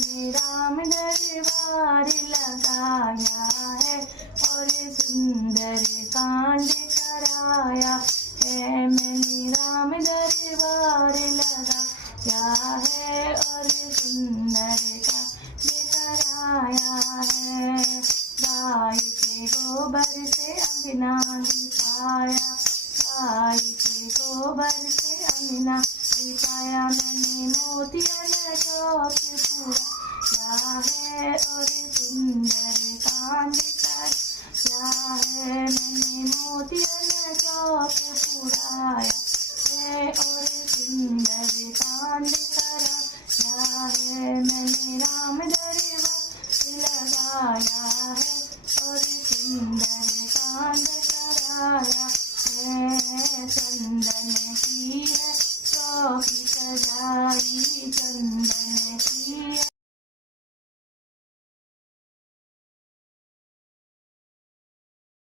राम दरबार लगाया है और सुंदर कांड कराया है। मैंने राम दरबार लगाया है और सुंदर